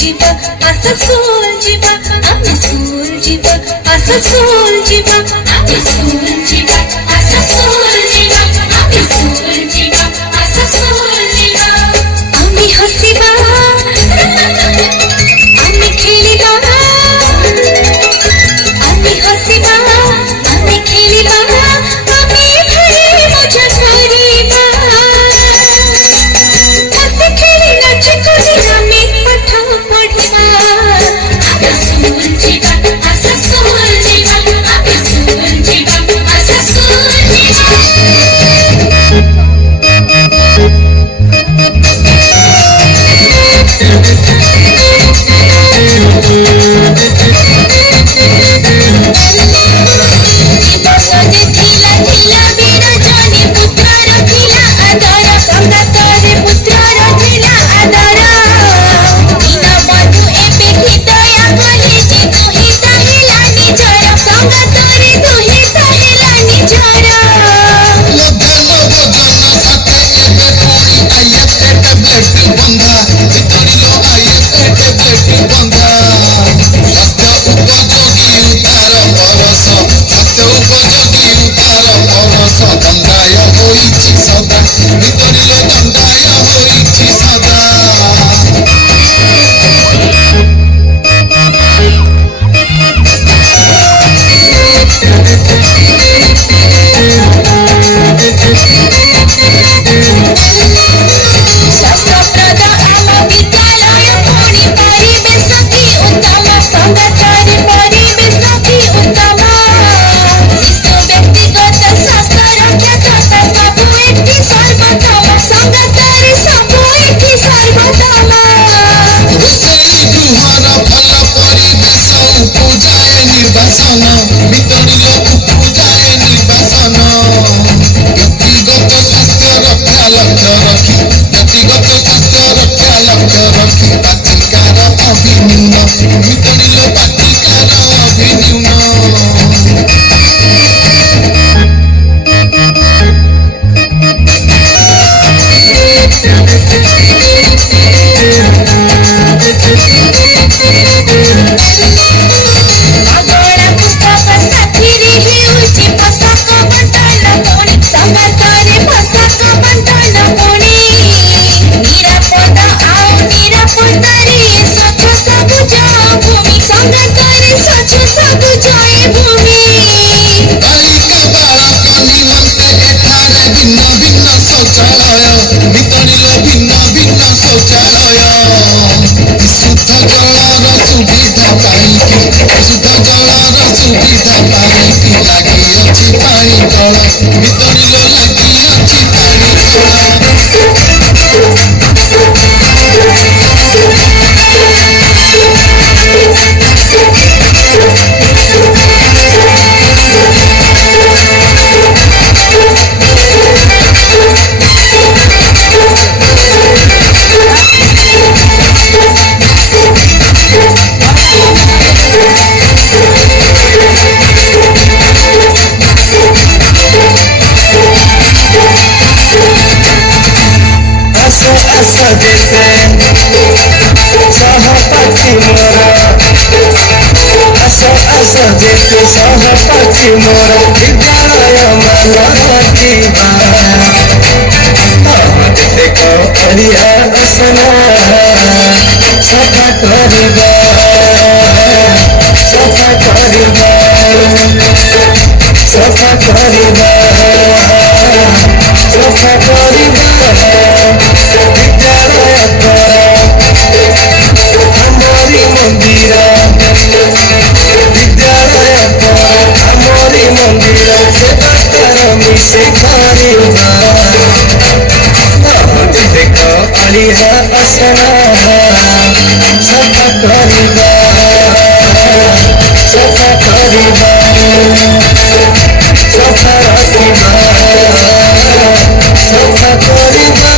जीवा आसा स्कूल जीवा आम्ही स्कूल जीवा आसा स्कूल जीवा आम्ही स्कूल जीवा आसा स्कूल जीवा आम्ही स्कूल जीवा आसा स्कूल जीवा आम्ही हसिबा आम्ही खेलिबा आम्ही हसिबा आम्ही खेलिबा आम्ही भले मजा करिबा हसी खेली नाच कूदी आम्ही पाठ पढ़िबा आम्ही स्कूल जीवा आसा स्कूल जीवा आम्ही स्कूल जीवा आसा स्कूल जीवा सजे थिला थिला बिरजनी पुत्र रथिला आदर संगातरे पुत्र रथिला आदर दीन बंधु एबे हृदया कले जे तुहि ताहिला निजर संगातरे तुहि ताहिला निजर शास्त्रप्रद आम विद्यालय पुणी परिवेश की उत्तम संगातरे परिवेश की उत्तम शिशु व्यक्तिगत स्वास्थ्य रक्षा तथा सबु एठी सर्वोत्तम संगातरे सबु एठी सर्वोत्तम मागोड़ा पुस्तक साथीरी हिउची पोशाक बंटन पुणी संगातरे पोशाक बंटन पुणी निरापद आउ निरापदारी स्वच्छ सबुज भूमि संगातरे स्वच्छ सबुज भूमि सजेते सहपाठी मोर विद्यालय मान जीवा जेते कलिया असना सफा करिबा सफा करिबा सफा करिबा सफा करिबा विद्यालय हमारी मंदिर विद्यालय हमारी मंदिर से कर मिसे करिबा देख अलिहा असना सफा करिबा सफा करिबा सफा रखिबा सफा करिबा